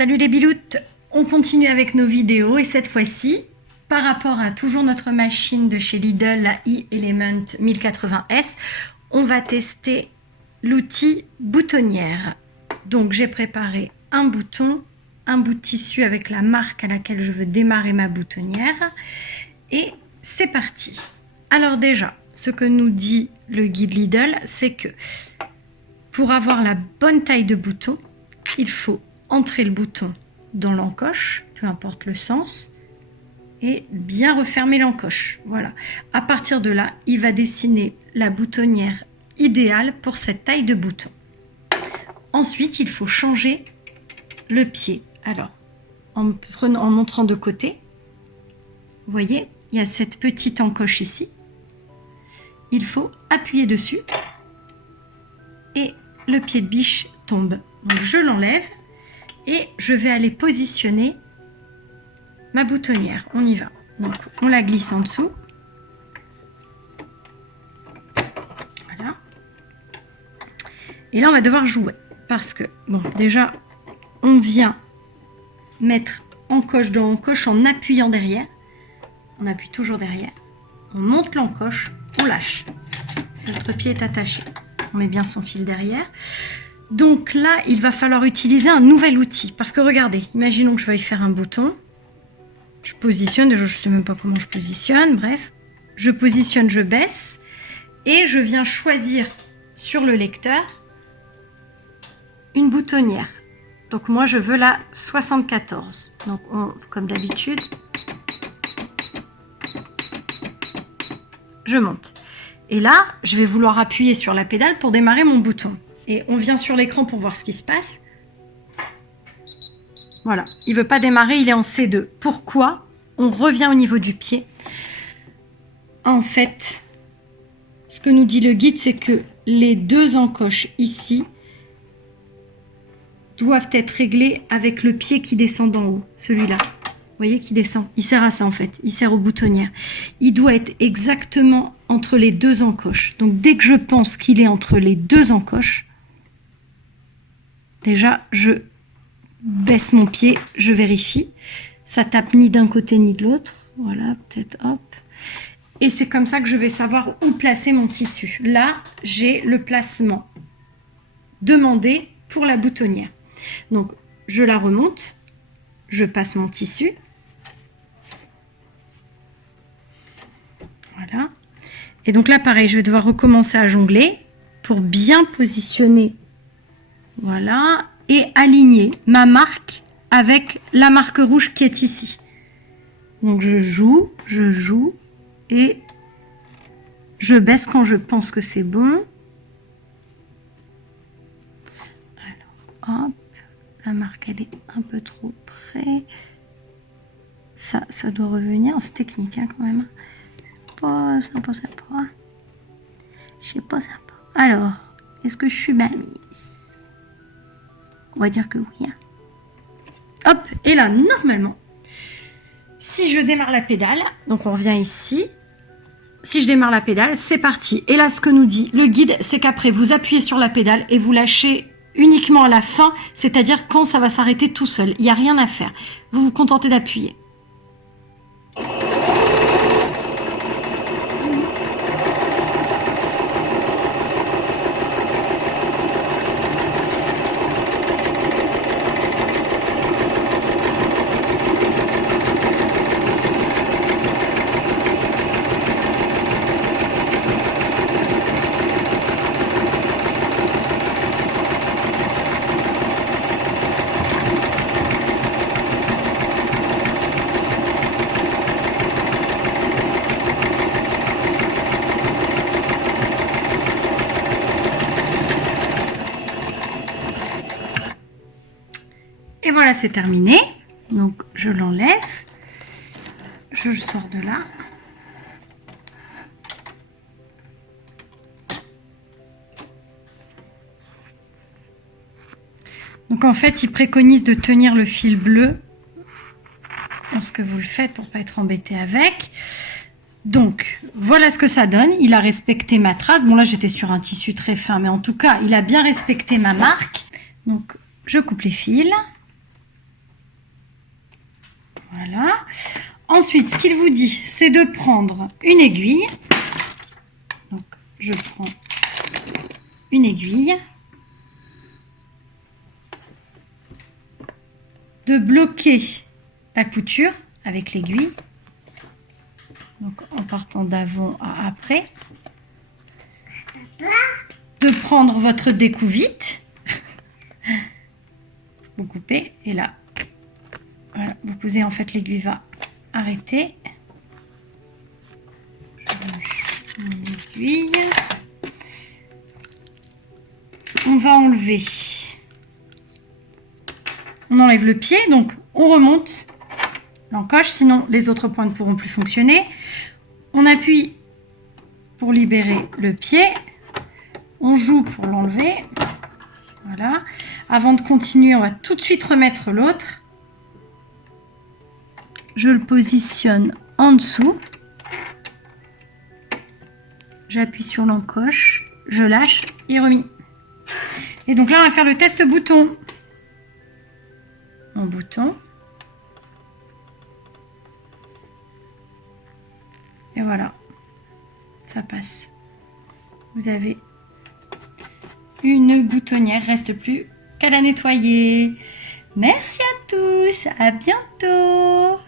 Salut les biloutes, on continue avec nos vidéos et cette fois-ci, par rapport à toujours notre machine de chez Lidl, la e-Element 1080S, on va tester l'outil boutonnière. Donc j'ai préparé un bouton, un bout de tissu avec la marque à laquelle je veux démarrer ma boutonnière et c'est parti. Alors déjà, ce que nous dit le guide Lidl, c'est que pour avoir la bonne taille de bouton, il faut entrer le bouton dans l'encoche, peu importe le sens, et bien refermer l'encoche. Voilà. À partir de là, il va dessiner la boutonnière idéale pour cette taille de bouton. Ensuite, il faut changer le pied. Alors, en montrant de côté, vous voyez, il y a cette petite encoche ici. Il faut appuyer dessus et le pied de biche tombe. Donc, je l'enlève. Et je vais aller positionner ma boutonnière. On y va. Donc, on la glisse en dessous. Voilà. Et là, on va devoir jouer. Parce que, bon, déjà, on vient mettre encoche dans encoche en appuyant derrière. On appuie toujours derrière. On monte l'encoche, on lâche. Notre pied est attaché. On met bien son fil derrière. Donc là, il va falloir utiliser un nouvel outil. Parce que regardez, imaginons que je veuille faire un bouton. Je positionne, déjà je ne sais même pas comment je positionne, bref. Je positionne, je baisse. Et je viens choisir sur le lecteur une boutonnière. Donc moi, je veux la 74. Donc comme d'habitude, je monte. Et là, je vais vouloir appuyer sur la pédale pour démarrer mon bouton. Et on vient sur l'écran pour voir ce qui se passe. Voilà, il ne veut pas démarrer, il est en C2. Pourquoi? On revient au niveau du pied. En fait, ce que nous dit le guide, c'est que les deux encoches ici doivent être réglées avec le pied qui descend d'en haut, celui-là. Vous voyez qui descend? Il sert à ça en fait, il sert aux boutonnières. Il doit être exactement entre les deux encoches. Donc dès que je pense qu'il est entre les deux encoches, déjà, je baisse mon pied, je vérifie. Ça tape ni d'un côté ni de l'autre. Voilà, peut-être, hop. Et c'est comme ça que je vais savoir où placer mon tissu. Là, j'ai le placement demandé pour la boutonnière. Donc, je la remonte, je passe mon tissu. Voilà. Et donc là, pareil, je vais devoir recommencer à jongler pour bien positionner. Voilà, et aligner ma marque avec la marque rouge qui est ici. Donc je joue et je baisse quand je pense que c'est bon. Alors, hop, la marque elle est un peu trop près. Ça doit revenir, c'est technique hein, quand même. Pas sympa. Je sais pas sympa. Alors, est-ce que je suis bien mise? On va dire que oui. Hein. Hop, et là, normalement, si je démarre la pédale, donc on revient ici. Si je démarre la pédale, c'est parti. Et là, ce que nous dit le guide, c'est qu'après, vous appuyez sur la pédale et vous lâchez uniquement à la fin, c'est-à-dire quand ça va s'arrêter tout seul. Il n'y a rien à faire. Vous vous contentez d'appuyer. Et voilà, c'est terminé. Donc, je l'enlève. Je sors de là. Donc, en fait, il préconise de tenir le fil bleu lorsque vous le faites pour ne pas être embêté avec. Donc, voilà ce que ça donne. Il a respecté ma trace. Bon, là, j'étais sur un tissu très fin, mais en tout cas, il a bien respecté ma marque. Donc, je coupe les fils. Voilà. Ensuite, ce qu'il vous dit, c'est de prendre une aiguille. Donc, je prends une aiguille. De bloquer la couture avec l'aiguille. Donc, en partant d'avant à après. De prendre votre découvite. Vous coupez et là, voilà, vous posez en fait l'aiguille va arrêter. Je range mon aiguille. On va enlever. On enlève le pied, donc on remonte l'encoche, sinon les autres points ne pourront plus fonctionner. On appuie pour libérer le pied. On joue pour l'enlever. Voilà. Avant de continuer, on va tout de suite remettre l'autre. Je le positionne en dessous. J'appuie sur l'encoche, je lâche et remis. Et donc là, on va faire le test bouton. En bouton. Et voilà, ça passe. Vous avez une boutonnière, reste plus qu'à la nettoyer. Merci à tous, à bientôt.